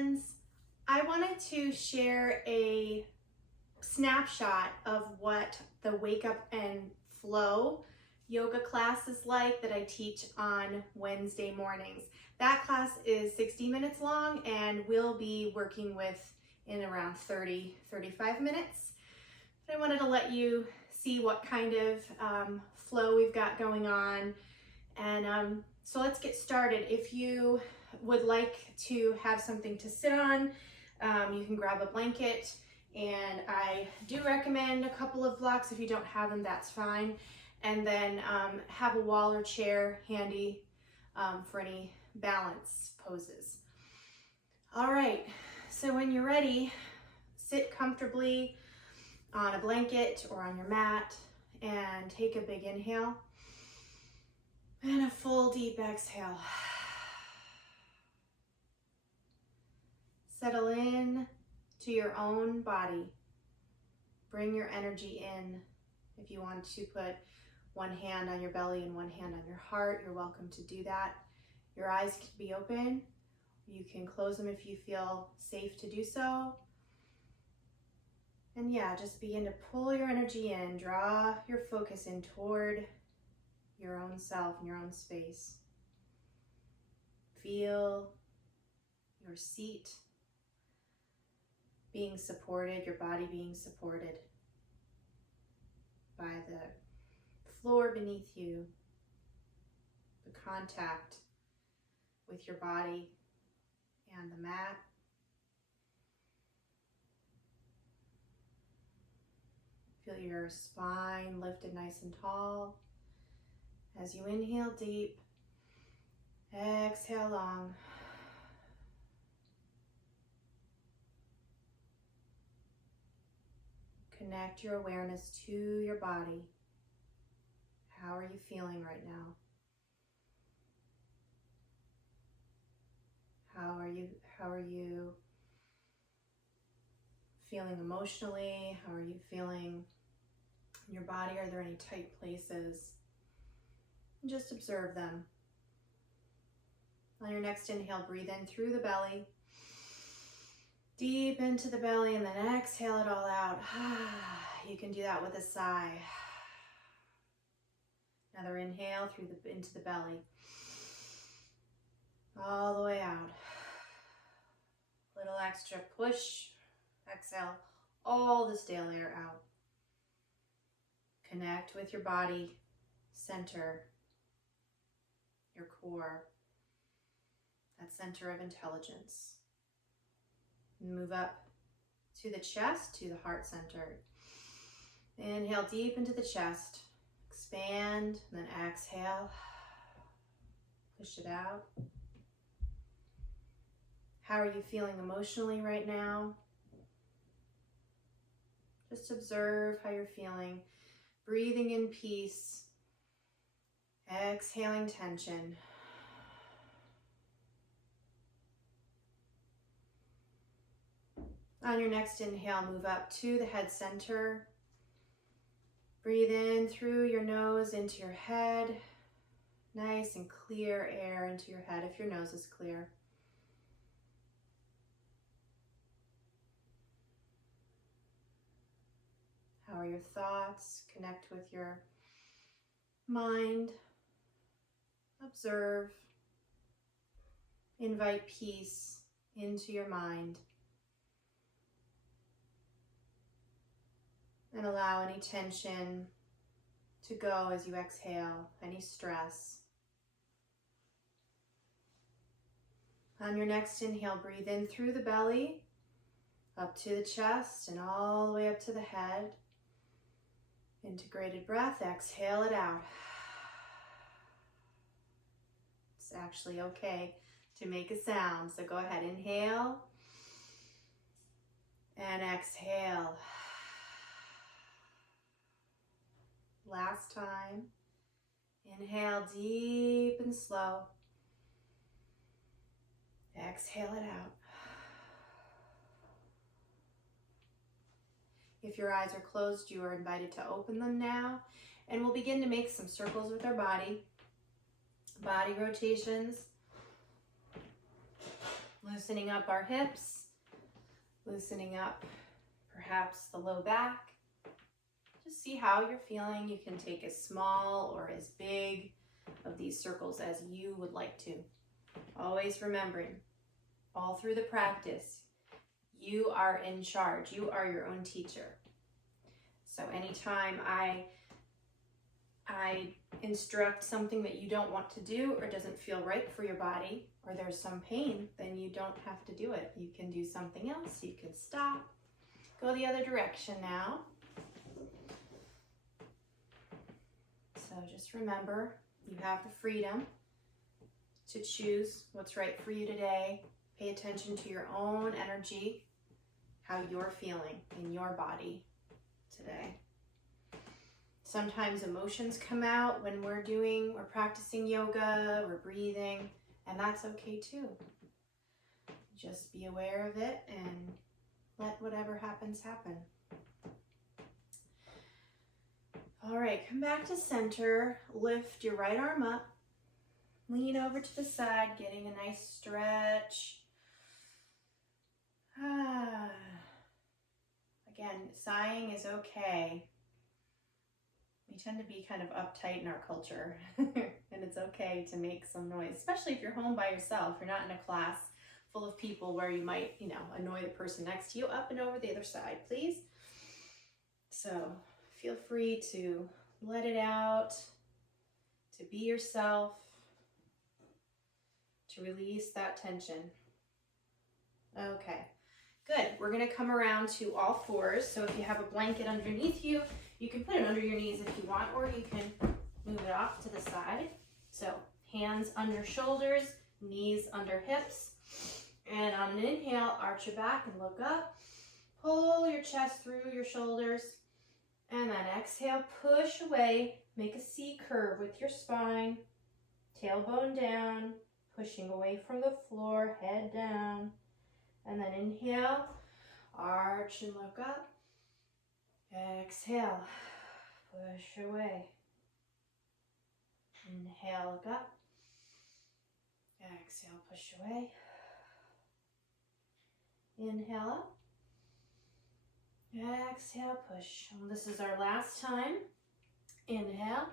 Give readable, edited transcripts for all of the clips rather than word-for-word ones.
friends. I wanted to share a snapshot of what the Wake Up and Flow yoga class is like that I teach on Wednesday mornings. That class is 60 minutes long and we'll be working with in around 35 minutes. But I wanted to let you see what kind of flow we've got going on. And so let's get started. If you would like to have something to sit on, you can grab a blanket, and I do recommend a couple of blocks. If you don't have them, that's fine. And then have a wall or chair handy for any balance poses. All right, so when you're ready, sit comfortably on a blanket or on your mat and take a big inhale and a full deep exhale. Settle in to your own body. Bring your energy in. If you want to put one hand on your belly and one hand on your heart, you're welcome to do that. Your eyes can be open. You can close them if you feel safe to do so. And yeah, just begin to pull your energy in. Draw your focus in toward your own self and your own space. Feel your seat being supported, your body being supported by the floor beneath you, the contact with your body and the mat. Feel your spine lifted nice and tall. As you inhale deep, exhale long. Connect your awareness to your body. How are you feeling right now? How are you feeling emotionally? How are you feeling in your body? Are there any tight places? And just observe them. On your next inhale, breathe in through the belly. Deep into the belly, and then exhale it all out. You can do that with a sigh. Another inhale into the belly. All the way out. Little extra push. Exhale all the stale air out. Connect with your body, center, your core, that center of intelligence. Move up to the chest, to the heart center. Inhale deep into the chest. Expand, and then exhale. Push it out. How are you feeling emotionally right now? Just observe how you're feeling. Breathing in peace. Exhaling tension. On your next inhale, move up to the head center. Breathe in through your nose into your head. Nice and clear air into your head if your nose is clear. How are your thoughts? Connect with your mind. Observe. Invite peace into your mind. And allow any tension to go as you exhale, any stress. On your next inhale, breathe in through the belly, up to the chest, and all the way up to the head. Integrated breath, exhale it out. It's actually okay to make a sound, so go ahead, inhale and exhale. Last time. Inhale deep and slow. Exhale it out. If your eyes are closed, you are invited to open them now, and we'll begin to make some circles with our body rotations. Loosening up our hips, loosening up perhaps the low back. Just see how you're feeling. You can take as small or as big of these circles as you would like to. Always remembering, all through the practice, you are in charge. You are your own teacher. So anytime I instruct something that you don't want to do or doesn't feel right for your body, or there's some pain, then you don't have to do it. You can do something else. You can stop, go the other direction now. So just remember, you have the freedom to choose what's right for you today. Pay attention to your own energy, how you're feeling in your body today. Sometimes emotions come out when we're practicing yoga, we're breathing, and that's okay too. Just be aware of it and let whatever happens happen. All right, come back to center. Lift your right arm up. Lean over to the side, getting a nice stretch. Again, sighing is okay. We tend to be kind of uptight in our culture, and it's okay to make some noise, especially if you're home by yourself. You're not in a class full of people where you might, annoy the person next to you. Up and over the other side, please. So feel free to let it out, to be yourself, to release that tension. Okay, good. We're gonna come around to all fours. So if you have a blanket underneath you, you can put it under your knees if you want, or you can move it off to the side. So hands under shoulders, knees under hips. And on an inhale, arch your back and look up. Pull your chest through your shoulders. And then exhale, push away. Make a C curve with your spine. Tailbone down, pushing away from the floor, head down. And then inhale, arch and look up. Exhale, push away. Inhale, look up. Exhale, push away. Inhale up. Exhale, push. And this is our last time. Inhale.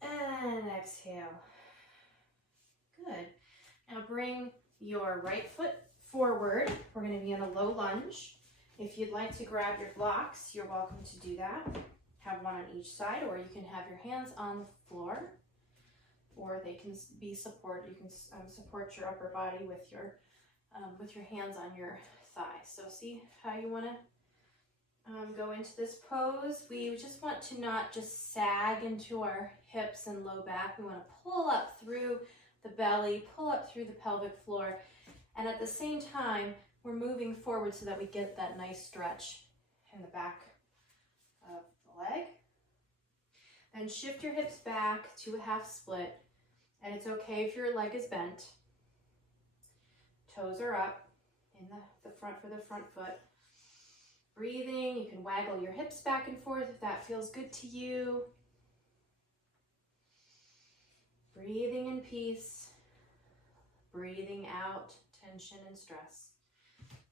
And exhale. Good. Now bring your right foot forward. We're going to be in a low lunge. If you'd like to grab your blocks, you're welcome to do that. Have one on each side, or you can have your hands on the floor, or they can be supported. You can support your upper body with your hands on your thighs. So see how you want to go into this pose. We just want to not just sag into our hips and low back. We want to pull up through the belly, pull up through the pelvic floor, and at the same time, we're moving forward so that we get that nice stretch in the back of the leg. And shift your hips back to a half split. And it's okay if your leg is bent. Toes are up in the front for the front foot. Breathing, you can waggle your hips back and forth if that feels good to you. Breathing in peace. Breathing out tension and stress.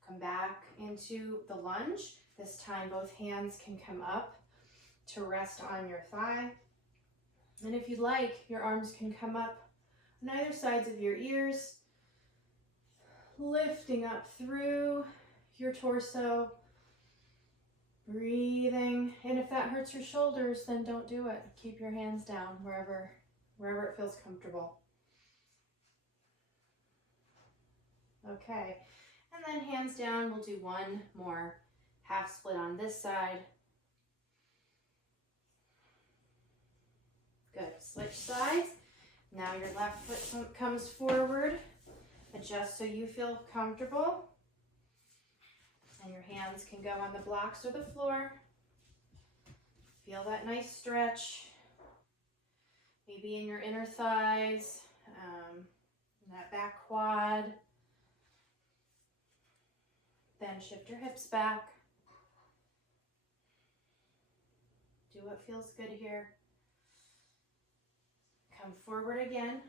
Come back into the lunge. This time both hands can come up to rest on your thigh. And if you'd like, your arms can come up on either sides of your ears, lifting up through your torso, breathing. And if that hurts your shoulders, then don't do it. Keep your hands down wherever it feels comfortable. Okay. And then hands down, we'll do one more half split on this side. Good. Switch sides. Now your left foot comes forward. Adjust so you feel comfortable. And your hands can go on the blocks or the floor. Feel that nice stretch. Maybe in your inner thighs, in that back quad. Then shift your hips back. Do what feels good here. Come forward again.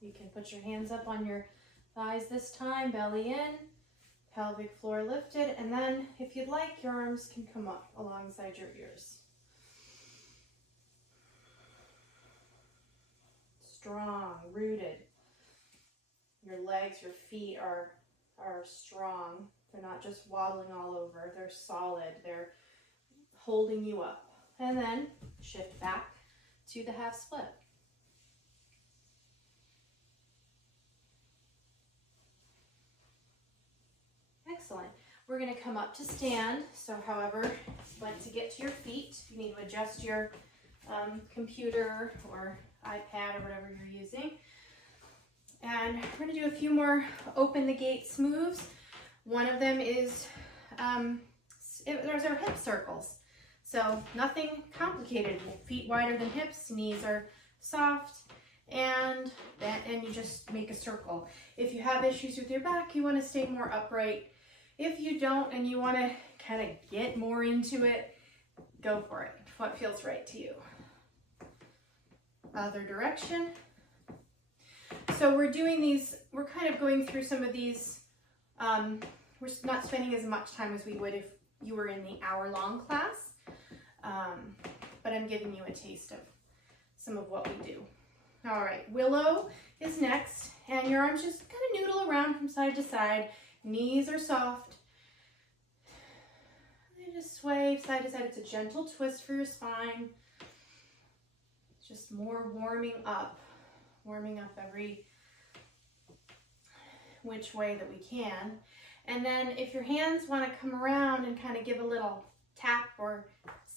You can put your hands up on your thighs this time, belly in, pelvic floor lifted, and then if you'd like, your arms can come up alongside your ears. Strong, rooted. Your legs, your feet are strong. They're not just wobbling all over. They're solid. They're holding you up. And then shift back to the half split. Excellent. We're going to come up to stand. So however you'd like to get to your feet, if you need to adjust your computer or iPad or whatever you're using. And we're going to do a few more open the gates moves. One of them is, there's our hip circles. So nothing complicated. Feet wider than hips, knees are soft, and you just make a circle. If you have issues with your back, you want to stay more upright. If you don't and you want to kind of get more into it, go for it. What feels right to you. Other direction. So we're doing these, we're kind of going through some of these, we're not spending as much time as we would if you were in the hour-long class, but I'm giving you a taste of some of what we do. All right, willow is next, and your arms just kind of noodle around from side to side. Knees are soft. They just sway side to side. It's a gentle twist for your spine. Just more warming up every which way that we can. And then if your hands want to come around and kind of give a little tap or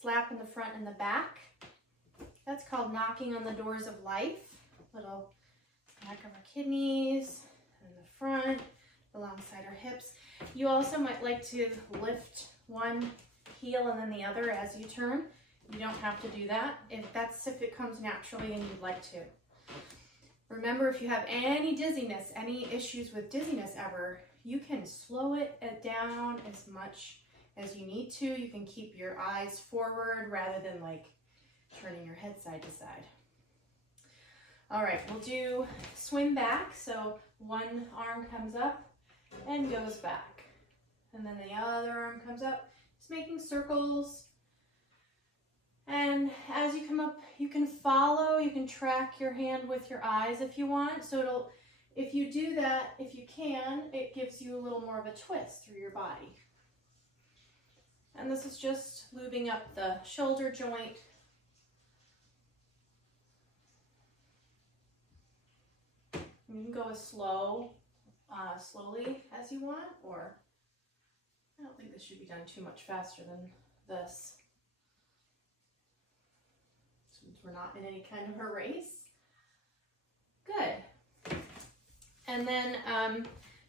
slap in the front and the back, that's called knocking on the doors of life. Little back of our kidneys and the front alongside our hips. You also might like to lift one heel and then the other as you turn. You don't have to do that. If it comes naturally and you'd like to. Remember, if you have any dizziness, any issues with dizziness ever, you can slow it down as much as you need to. You can keep your eyes forward rather than like turning your head side to side. All right, we'll do swing back. So one arm comes up and goes back. And then the other arm comes up, just making circles. And as you come up, you can follow, you can track your hand with your eyes if you want. So if you do that, if you can, it gives you a little more of a twist through your body. And this is just lubing up the shoulder joint. You can go as slowly as you want, or I don't think this should be done too much faster than this. We're not in any kind of a race. Good. And then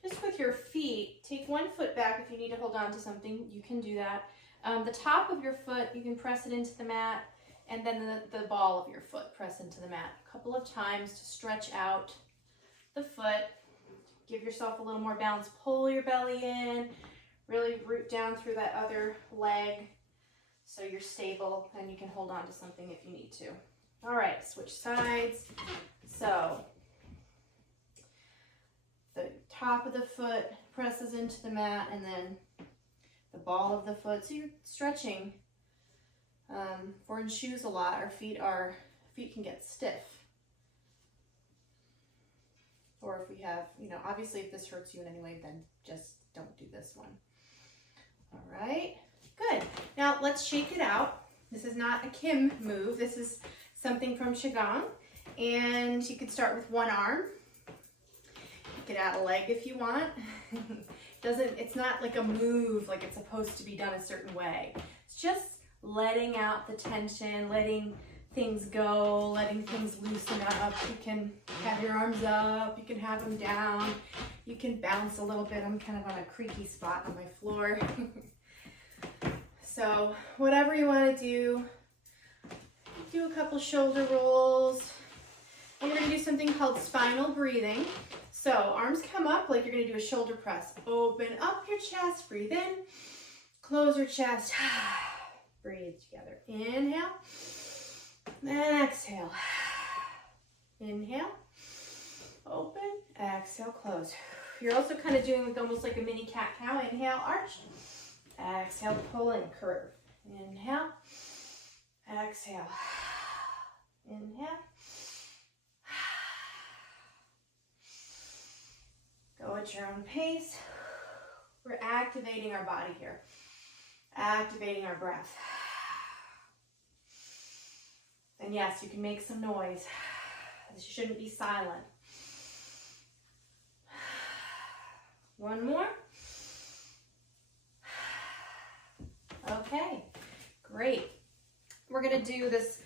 just with your feet, take one foot back. If you need to hold on to something, you can do that. The top of your foot, you can press it into the mat, and then the ball of your foot, press into the mat a couple of times to stretch out the foot. Give yourself a little more balance. Pull your belly in, really root down through that other leg, so you're stable and you can hold on to something if you need to. All right, switch sides. So the top of the foot presses into the mat and then the ball of the foot. So you're stretching. If we're in shoes a lot, our feet can get stiff. Or if we have, obviously if this hurts you in any way, then just don't do this one. All right. Good. Now let's shake it out. This is not a Kim move. This is something from qigong. And you could start with one arm. You could add a leg if you want. It's not like a move like it's supposed to be done a certain way. It's just letting out the tension, letting things go, letting things loosen up. You can have your arms up, you can have them down, you can bounce a little bit. I'm kind of on a creaky spot on my floor. So whatever you want to do a couple shoulder rolls. And we're going to do something called spinal breathing. So arms come up like you're going to do a shoulder press. Open up your chest, breathe in, close your chest, breathe together. Inhale, and exhale. Inhale, open, exhale, close. You're also kind of doing almost like a mini cat-cow. Inhale, arch. Exhale, pull in, curve. Inhale, exhale. Inhale. Go at your own pace. We're activating our body here. Activating our breath. And yes, you can make some noise. This shouldn't be silent. One more. Okay, great. We're gonna do this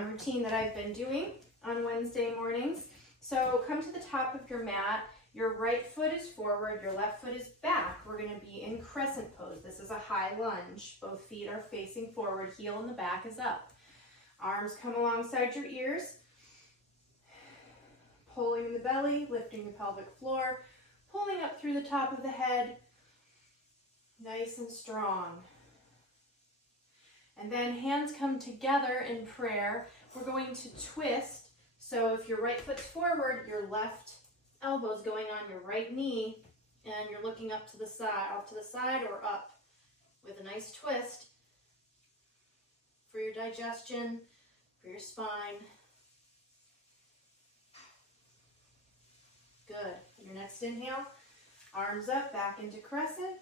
routine that I've been doing on Wednesday mornings. So come to the top of your mat. Your right foot is forward, your left foot is back. We're gonna be in crescent pose. This is a high lunge. Both feet are facing forward, heel in the back is up. Arms come alongside your ears. Pulling in the belly, lifting the pelvic floor, pulling up through the top of the head. Nice and strong. And then hands come together in prayer. We're going to twist. So if your right foot's forward, your left elbow's going on your right knee, and you're looking up to the side, off to the side or up with a nice twist for your digestion, for your spine. Good. And your next inhale, arms up, back into crescent.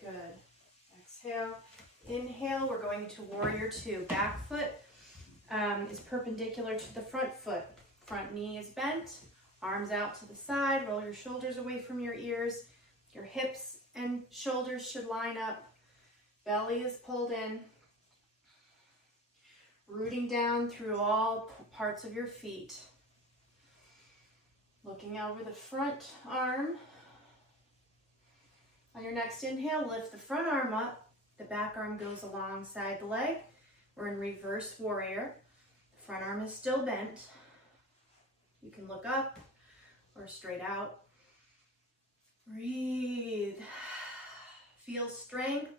Good. Exhale. Inhale, we're going to warrior two. Back foot is perpendicular to the front foot. Front knee is bent, arms out to the side, roll your shoulders away from your ears. Your hips and shoulders should line up. Belly is pulled in. Rooting down through all parts of your feet. Looking over the front arm. On your next inhale, lift the front arm up. The back arm goes alongside the leg. We're in reverse warrior. The front arm is still bent. You can look up or straight out. Breathe. Feel strength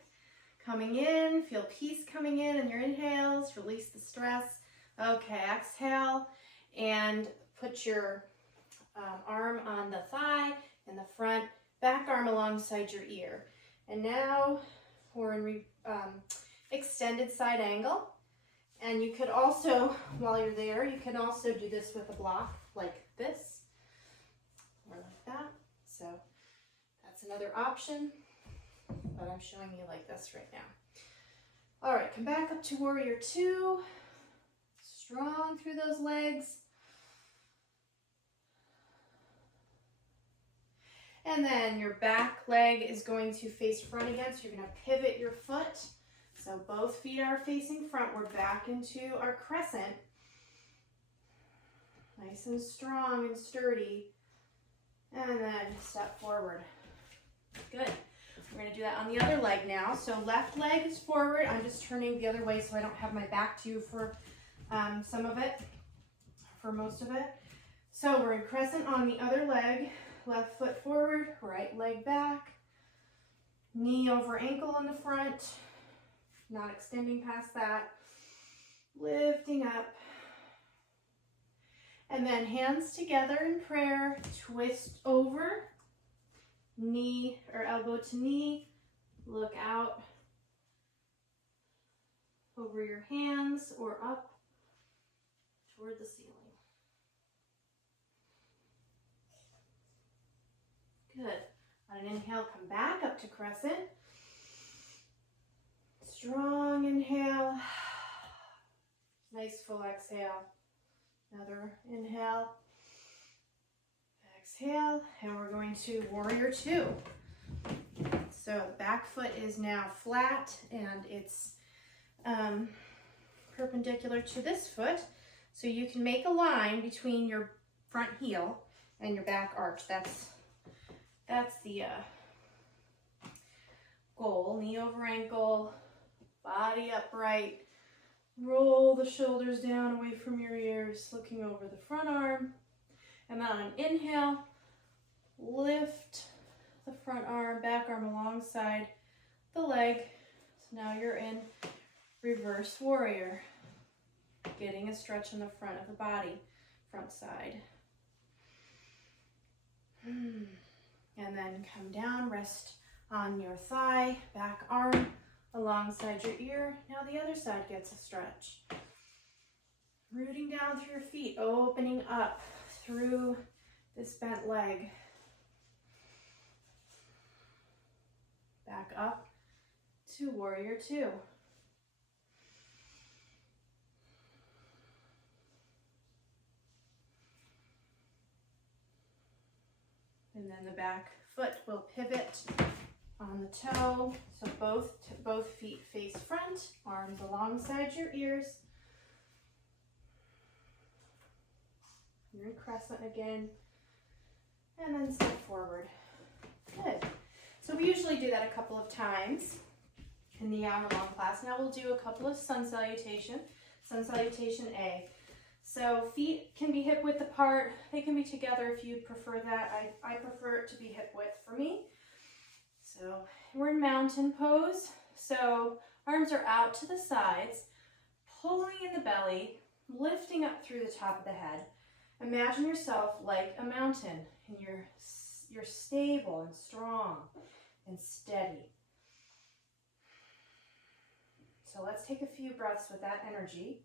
coming in. Feel peace coming in your inhales. Release the stress. Okay, exhale and put your arm on the thigh in the front. Back arm alongside your ear. And now we're in extended side angle. And you could also, while you're there, you can also do this with a block like this or like that. So that's another option, but I'm showing you like this right now. All right, come back up to warrior two. Strong through those legs. And then your back leg is going to face front again, so you're going to pivot your foot. So both feet are facing front. We're back into our crescent. Nice and strong and sturdy. And then step forward. Good. We're going to do that on the other leg now. So left leg is forward. I'm just turning the other way so I don't have my back to you for some of it, for most of it. So we're in crescent on the other leg. Left foot forward, right leg back, knee over ankle in the front, not extending past that, lifting up, and then hands together in prayer, twist over, knee or elbow to knee, look out over your hands or up toward the ceiling. Good. On an inhale, come back up to crescent. Strong inhale. Nice full exhale. Another inhale. Exhale. And we're going to warrior two. So the back foot is now flat and it's perpendicular to this foot. So you can make a line between your front heel and your back arch. That's the goal. Knee over ankle, body upright. Roll the shoulders down away from your ears, looking over the front arm. And then on an inhale, lift the front arm, back arm alongside the leg. So now you're in Reverse warrior. Getting a stretch in the front of the body, front side. And then come down, rest on your thigh, back arm alongside your ear. Now the other side gets a stretch. Rooting down through your feet, opening up through this bent leg. Back up to warrior two. And then the back foot will pivot on the toe. So both feet face front, arms alongside your ears. You're in crescent again. And then step forward. Good. So we usually do that a couple of times in the hour-long class. Now we'll do a couple of sun salutation A. So feet can be hip width apart. They can be together if you prefer that. I prefer it to be hip width for me. So we're in mountain pose. So arms are out to the sides, pulling in the belly, lifting up through the top of the head. Imagine yourself like a mountain, and you're stable and strong and steady. So let's take a few breaths with that energy.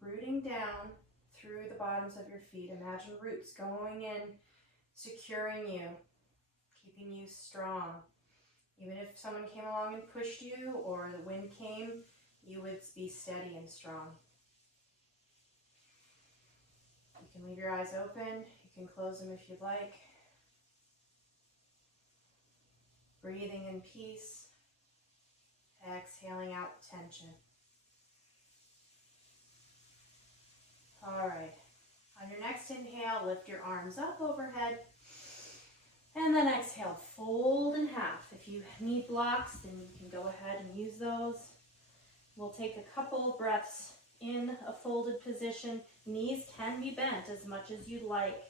Rooting down through the bottoms of your feet. Imagine roots going in, securing you, keeping you strong. Even if someone came along and pushed you or the wind came, you would be steady and strong. You can leave your eyes open. You can close them if you'd like. Breathing in peace. Exhaling out the tension. All right. On your next inhale, lift your arms up overhead. And then exhale, fold in half. If you need blocks, then you can go ahead and use those. We'll take a couple breaths in a folded position. Knees can be bent as much as you'd like.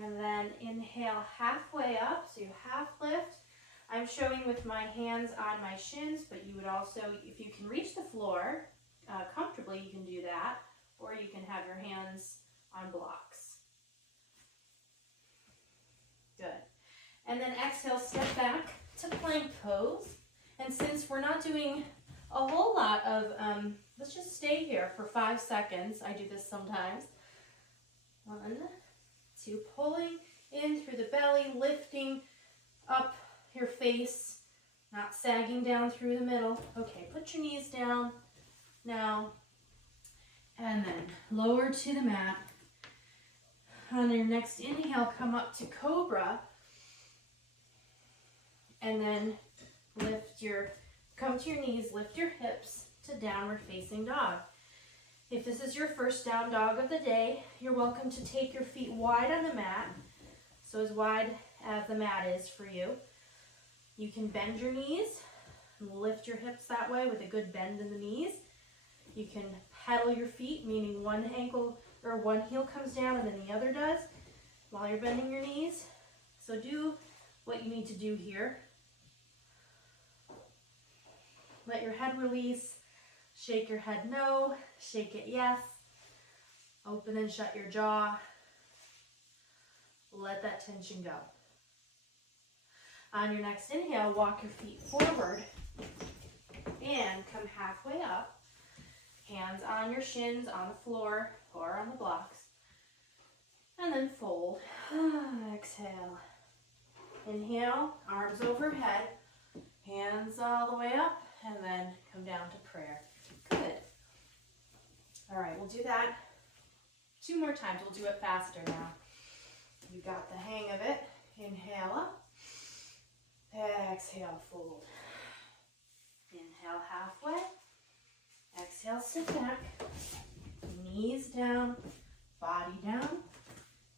And then inhale halfway up, so you half lift. I'm showing with my hands on my shins, but you would also, if you can reach the floor comfortably, you can do that, or you can have your hands on blocks. Good. And then exhale, step back to plank pose. And since we're not doing a whole lot of, let's just stay here for 5 seconds. I do this sometimes. 1, 2, pulling in through the belly, lifting up your face, not sagging down through the middle. Okay, put your knees down now, and then lower to the mat. On your next inhale, come up to cobra, and then come to your knees, lift your hips to downward facing dog. If this is your first down dog of the day, you're welcome to take your feet wide on the mat, so as wide as the mat is for you. You can bend your knees and lift your hips that way with a good bend in the knees. You can pedal your feet, meaning one ankle or one heel comes down and then the other does while you're bending your knees. So do what you need to do here. Let your head release. Shake your head no, shake it yes. Open and shut your jaw. Let that tension go. On your next inhale, walk your feet forward and come halfway up. Hands on your shins, on the floor or on the blocks. And then fold. Exhale. Inhale, arms overhead, hands all the way up, and then come down to prayer. Good. All right, we'll do that 2 more times. We'll do it faster now. You got the hang of it. Inhale up. Exhale, fold. Inhale halfway. Exhale, sit back. Knees down, body down.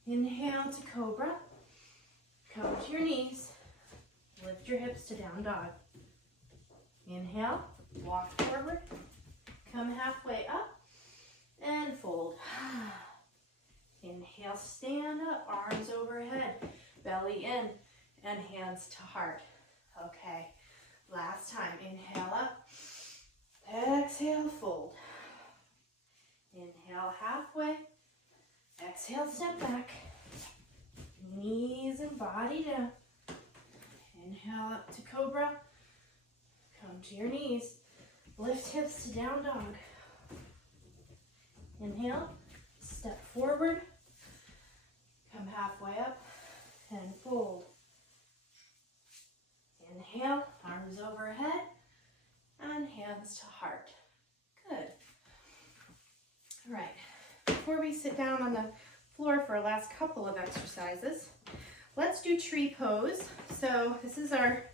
Inhale to cobra. Come to your knees. Lift your hips to down dog. Inhale, walk forward. Come halfway up and fold. Inhale, stand up, arms overhead, belly in, and hands to heart. Okay, last time. Inhale up, exhale, fold. Inhale, halfway. Exhale, step back. Knees and body down. Inhale up to cobra. Come to your knees. Lift hips to down dog. Inhale, step forward. Come halfway up and fold. Inhale, arms overhead and hands to heart. Good. All right, before we sit down on the floor for our last couple of exercises, let's do tree pose. So this is our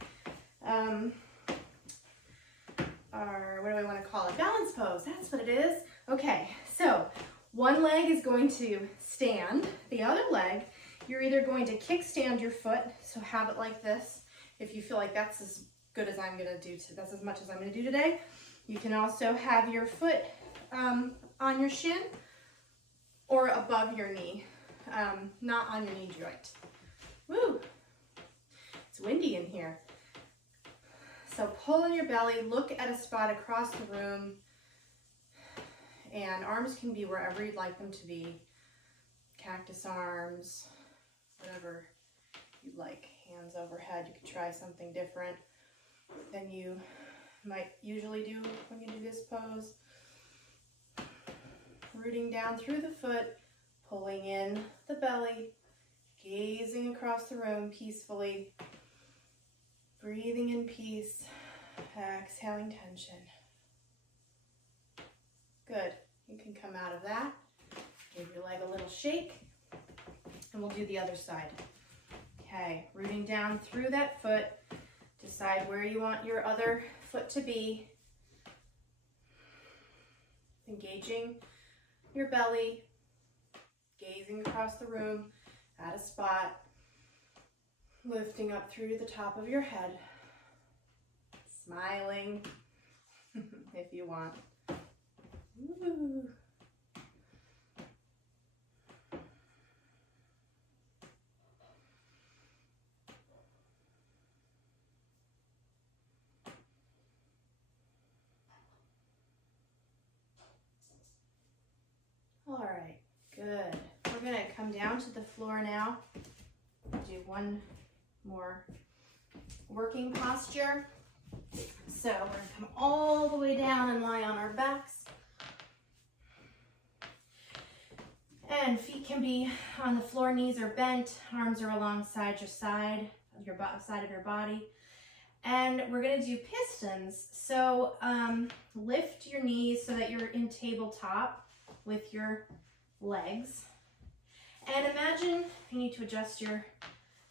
what do I want to call it? Balance pose, that's what it is. Okay, so one leg is going to stand. The other leg, you're either going to kickstand your foot, so have it like this. If you feel like that's as good as I'm gonna do, that's as much as I'm gonna do today. You can also have your foot on your shin or above your knee, not on your knee joint. Woo! It's windy in here. So pull in your belly, look at a spot across the room, and arms can be wherever you'd like them to be. Cactus arms, whatever you'd like. Hands overhead, you could try something different than you might usually do when you do this pose. Rooting down through the foot, pulling in the belly, gazing across the room peacefully, breathing in peace, exhaling tension. Good. You can come out of that. Give your leg a little shake, and we'll do the other side. Okay, rooting down through that foot. Decide where you want your other foot to be. Engaging your belly, gazing across the room at a spot, lifting up through the top of your head, smiling if you want. Ooh. All right, good. We're gonna come down to the floor now. Do one more working posture. So we're gonna come all the way down and lie on our backs. And feet can be on the floor, knees are bent, arms are alongside your side of your body. And we're gonna do pistons. So lift your knees so that you're in tabletop with your legs. And imagine, if you need to adjust your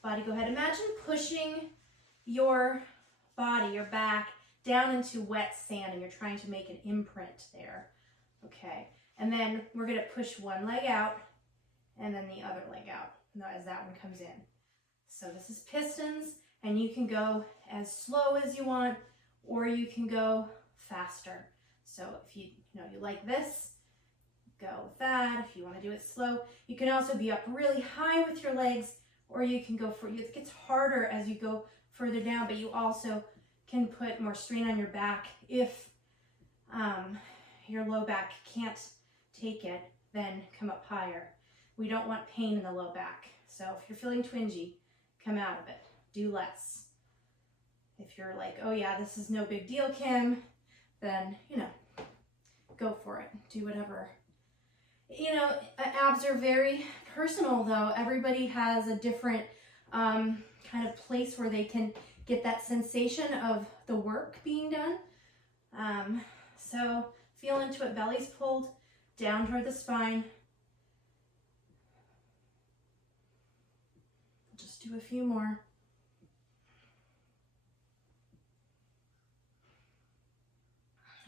body, go ahead. Imagine pushing your body, your back, down into wet sand, and you're trying to make an imprint there. Okay, and then we're gonna push one leg out and then the other leg out as that one comes in. So this is pistons, and you can go as slow as you want, or you can go faster. So if you like this, go with that. If you want to do it slow, you can also be up really high with your legs, or you can go for it gets harder as you go further down, but you also can put more strain on your back. If your low back can't take it, then come up higher. We don't want pain in the low back. So if you're feeling twingy, come out of it. Do less. If you're like, oh yeah, this is no big deal, Kim, then, go for it. Do whatever. Abs are very personal though. Everybody has a different kind of place where they can get that sensation of the work being done. So feel into it, belly's pulled down toward the spine. Just do a few more.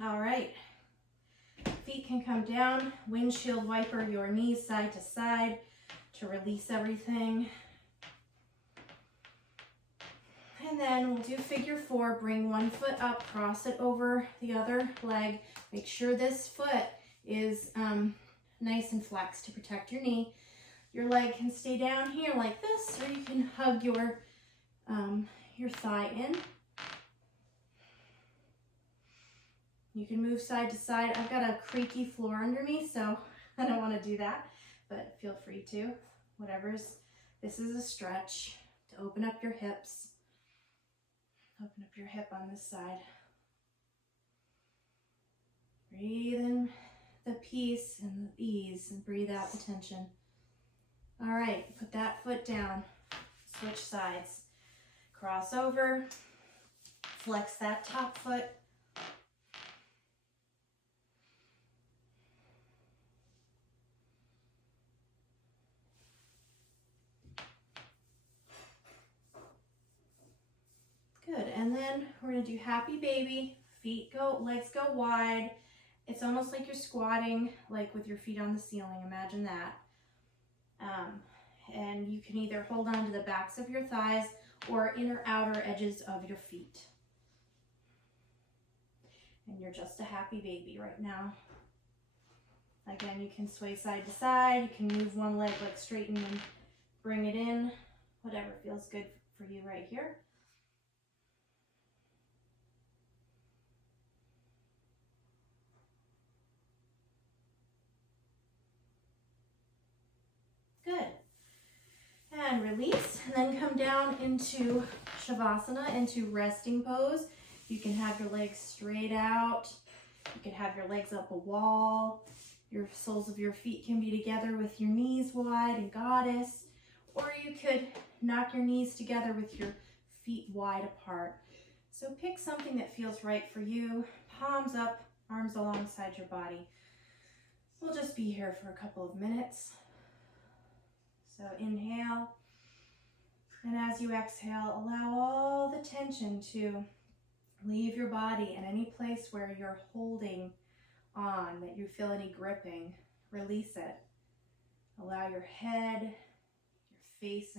All right. Feet can come down, windshield wiper your knees side to side to release everything. And then we'll do figure four, bring one foot up, cross it over the other leg. Make sure this foot is nice and flexed to protect your knee. Your leg can stay down here like this, or you can hug your thigh in. You can move side to side. I've got a creaky floor under me, so I don't want to do that, but feel free to. This is a stretch to open up your hips. Open up your hip on this side. Breathe in the peace and the ease and breathe out the tension. All right, put that foot down. Switch sides. Cross over. Flex that top foot. Good, and then we're gonna do happy baby. Legs go wide. It's almost like you're squatting, like with your feet on the ceiling. Imagine that. And you can either hold on to the backs of your thighs or inner outer edges of your feet. And you're just a happy baby right now. Again, you can sway side to side. You can move one leg, like straighten and bring it in. Whatever feels good for you right here. Good. And release, and then come down into Shavasana, into resting pose. You can have your legs straight out. You can have your legs up a wall. Your soles of your feet can be together with your knees wide and goddess. Or you could knock your knees together with your feet wide apart. So pick something that feels right for you. Palms up, arms alongside your body. We'll just be here for a couple of minutes. So inhale, and as you exhale, allow all the tension to leave your body, and any place where you're holding on, that you feel any gripping, release it. Allow your head, your face,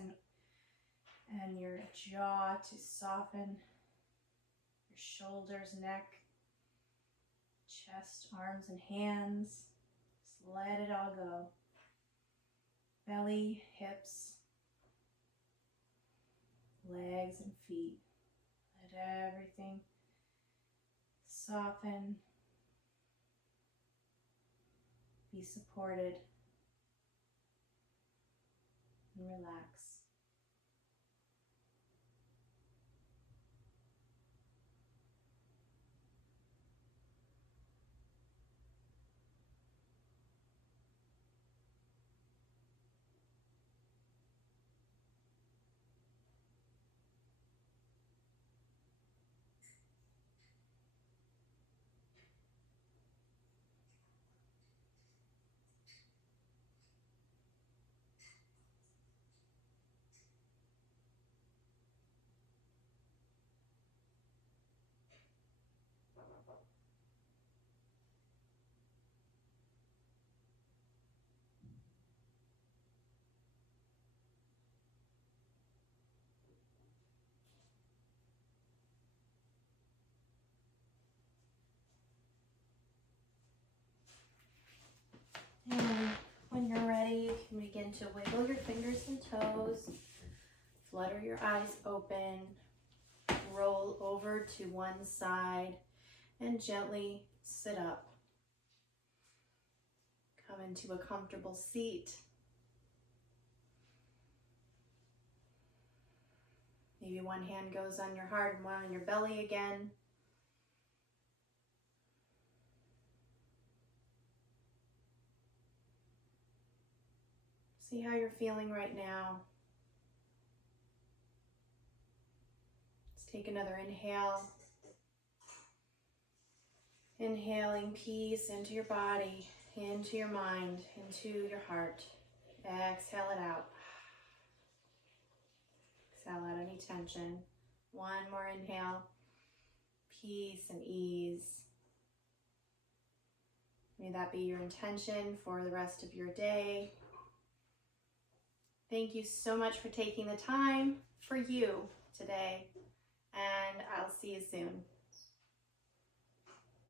and your jaw to soften, your shoulders, neck, chest, arms, and hands. Just let it all go. Belly, hips, legs and feet. Let everything soften, be supported, and relax. And when you're ready, you can begin to wiggle your fingers and toes, flutter your eyes open, roll over to one side, and gently sit up. Come into a comfortable seat. Maybe one hand goes on your heart and one on your belly again. See how you're feeling right now. Let's take another inhale. Inhaling peace into your body, into your mind, into your heart. Exhale it out. Exhale out any tension. One more inhale. Peace and ease. May that be your intention for the rest of your day. Thank you so much for taking the time for you today, and I'll see you soon.